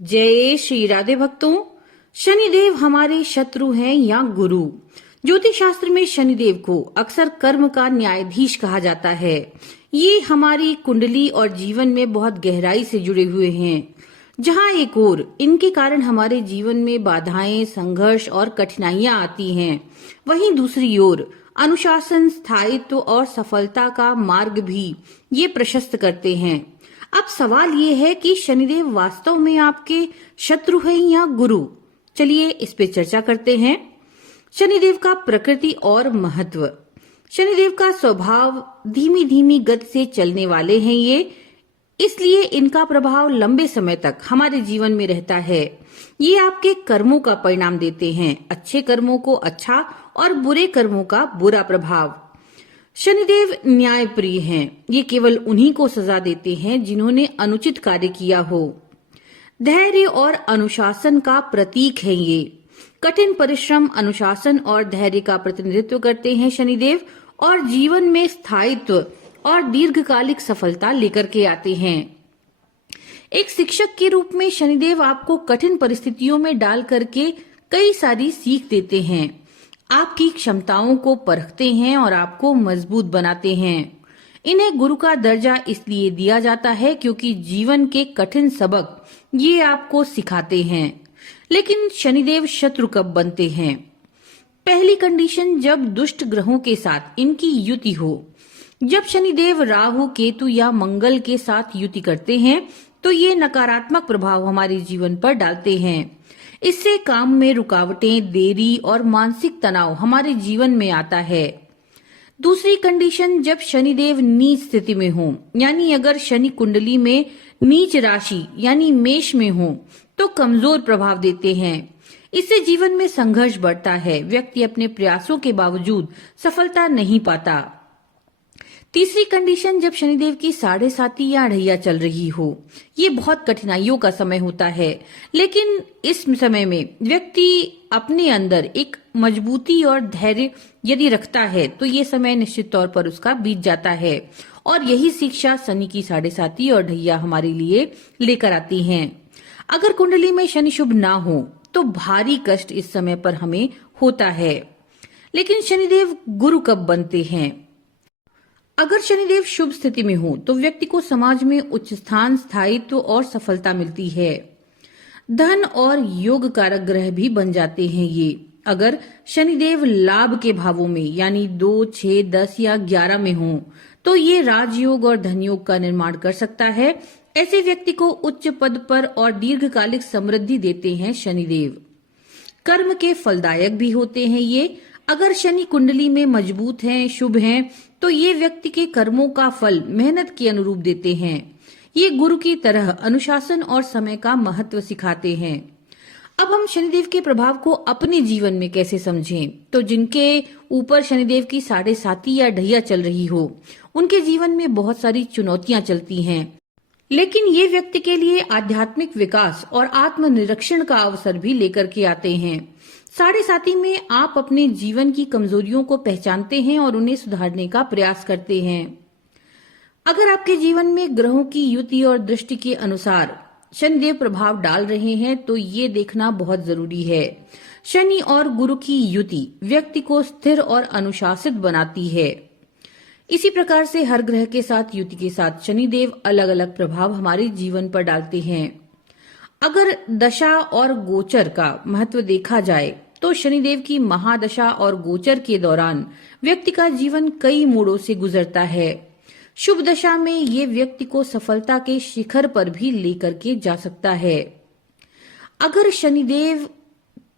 जय श्री राधे भक्तों। शनिदेव हमारे शत्रु हैं या गुरु। ज्योतिष शास्त्र में शनिदेव को अक्सर कर्म का न्यायाधीश कहा जाता है। ये हमारी कुंडली और जीवन में बहुत गहराई से जुड़े हुए हैं। जहाँ एक ओर इनके कारण हमारे जीवन में बाधाएं, संघर्ष और कठिनाइयां आती हैं, वहीं दूसरी ओर अनुशासन, स्थायित्व और सफलता का मार्ग भी ये प्रशस्त करते हैं। अब सवाल ये है कि शनिदेव वास्तव में आपके शत्रु हैं या गुरु। चलिए इस पे चर्चा करते हैं। शनिदेव का प्रकृति और महत्व। शनिदेव का स्वभाव धीमी धीमी गति से चलने वाले हैं ये, इसलिए इनका प्रभाव लंबे समय तक हमारे जीवन में रहता है। ये आपके कर्मों का परिणाम देते हैं, अच्छे कर्मों को अच्छा और बुरे कर्मों का बुरा प्रभाव। शनिदेव न्यायप्रिय हैं। ये केवल उन्हीं को सजा देते हैं जिन्होंने अनुचित कार्य किया हो। धैर्य और अनुशासन का प्रतीक है ये। कठिन परिश्रम, अनुशासन और धैर्य का प्रतिनिधित्व करते हैं शनिदेव, और जीवन में स्थायित्व और दीर्घकालिक सफलता लेकर के आते हैं। एक शिक्षक के रूप में शनिदेव आपको कठिन परिस्थितियों में डाल करके कई सारी सीख देते हैं। आपकी क्षमताओं को परखते हैं और आपको मजबूत बनाते हैं। इन्हें गुरु का दर्जा इसलिए दिया जाता है क्योंकि जीवन के कठिन सबक ये आपको सिखाते हैं। लेकिन शनिदेव शत्रु कब बनते हैं? पहली कंडीशन, जब दुष्ट ग्रहों के साथ इनकी युति हो। जब शनिदेव राहु, केतु या मंगल के साथ युति करते हैं तो ये नकारात्मक प्रभाव हमारे जीवन पर डालते हैं। इससे काम में रुकावटें, देरी और मानसिक तनाव हमारे जीवन में आता है। दूसरी कंडीशन, जब शनिदेव नीच स्थिति में हो, यानी अगर शनि कुंडली में नीच राशि यानी मेष में हो तो कमजोर प्रभाव देते हैं। इससे जीवन में संघर्ष बढ़ता है, व्यक्ति अपने प्रयासों के बावजूद सफलता नहीं पाता। तीसरी कंडीशन, जब शनिदेव की 7.5 या अढ़ैया चल रही हो। ये बहुत कठिनाइयों का समय होता है, लेकिन इस समय में व्यक्ति अपने अंदर एक मजबूती और धैर्य यदि रखता है तो ये समय निश्चित तौर पर उसका बीत जाता है। और यही शिक्षा शनि की 7.5 और अढ़ैया हमारे लिए लेकर आती हैं। अगर कुंडली में शनि शुभ ना हो तो भारी कष्ट इस समय पर हमें होता है। लेकिन शनिदेव गुरु कब बनते हैं? अगर शनिदेव शुभ स्थिति में हो तो व्यक्ति को समाज में उच्च स्थान, स्थायित्व और सफलता मिलती है। धन और योग कारक ग्रह भी बन जाते हैं ये। अगर शनिदेव लाभ के भावों में यानी 2, 6, 10 या 11 में हो तो ये राजयोग और धनयोग का निर्माण कर सकता है। ऐसे व्यक्ति को उच्च पद पर और दीर्घकालिक समृद्धि देते हैं शनिदेव। कर्म के फलदायक भी होते हैं ये। अगर शनि कुंडली में मजबूत हैं, शुभ हैं, तो ये व्यक्ति के कर्मों का फल मेहनत के अनुरूप देते हैं। ये गुरु की तरह अनुशासन और समय का महत्व सिखाते हैं। अब हम शनिदेव के प्रभाव को अपने जीवन में कैसे समझें? तो जिनके ऊपर शनिदेव की 7.5 या अढ़ैया चल रही हो, उनके जीवन में बहुत सारी चुनौतियां चलती हैं, लेकिन ये व्यक्ति के लिए आध्यात्मिक विकास और आत्मनिरीक्षण का अवसर भी लेकर के आते हैं। 7.5 में आप अपने जीवन की कमजोरियों को पहचानते हैं और उन्हें सुधारने का प्रयास करते हैं। अगर आपके जीवन में ग्रहों की युति और दृष्टि के अनुसार शनिदेव प्रभाव डाल रहे हैं तो ये देखना बहुत जरूरी है। शनि और गुरु की युति व्यक्ति को स्थिर और अनुशासित बनाती है। इसी प्रकार से हर ग्रह के साथ युति के साथ शनिदेव अलग अलग प्रभाव हमारे जीवन पर डालते हैं। अगर दशा और गोचर का महत्व देखा जाए तो शनिदेव की महादशा और गोचर के दौरान व्यक्ति का जीवन कई मोड़ों से गुजरता है। शुभ दशा में ये व्यक्ति को सफलता के शिखर पर भी लेकर के जा सकता है। अगर शनिदेव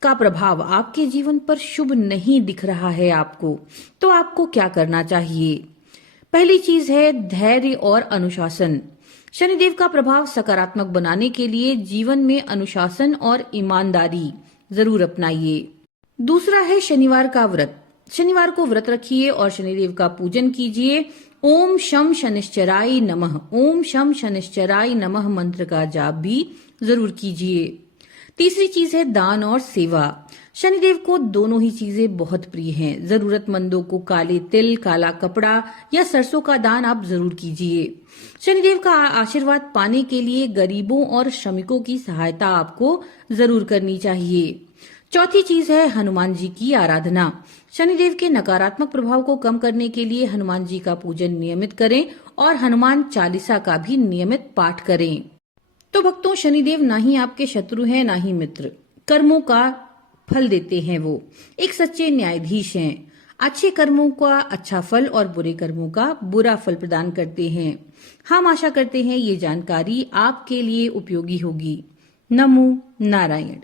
का प्रभाव आपके जीवन पर शुभ नहीं दिख रहा है आपको, तो आपको क्या करना चाहिए? पहली चीज है धैर्य और अनुशासन। शनिदेव का प्रभाव सकारात्मक बनाने के लिए जीवन में अनुशासन और ईमानदारी जरूर अपनाइए। दूसरा है शनिवार का व्रत। शनिवार को व्रत रखिए और शनिदेव का पूजन कीजिए। ओम शम शनिश्चराय नमः, ओम शम शनिश्चराय नमः मंत्र का जाप भी जरूर कीजिए। तीसरी चीज है दान और सेवा। शनिदेव को दोनों ही चीजें बहुत प्रिय हैं। जरूरतमंदों को काले तिल, काला कपड़ा या सरसों का दान आप जरूर कीजिए। शनिदेव का आशीर्वाद पाने के लिए गरीबों और श्रमिकों की सहायता आपको जरूर करनी चाहिए। चौथी चीज है हनुमान जी की आराधना। शनिदेव के नकारात्मक प्रभाव को कम करने के लिए हनुमान जी का पूजन नियमित करें और हनुमान चालीसा का भी नियमित पाठ करें। तो भक्तों, शनिदेव ना ही आपके शत्रु हैं ना ही मित्र, कर्मों का फल देते हैं। वो एक सच्चे न्यायाधीश हैं। अच्छे कर्मों का अच्छा फल और बुरे कर्मों का बुरा फल प्रदान करते हैं। हम आशा करते हैं ये जानकारी आपके लिए उपयोगी होगी। नमो नारायण।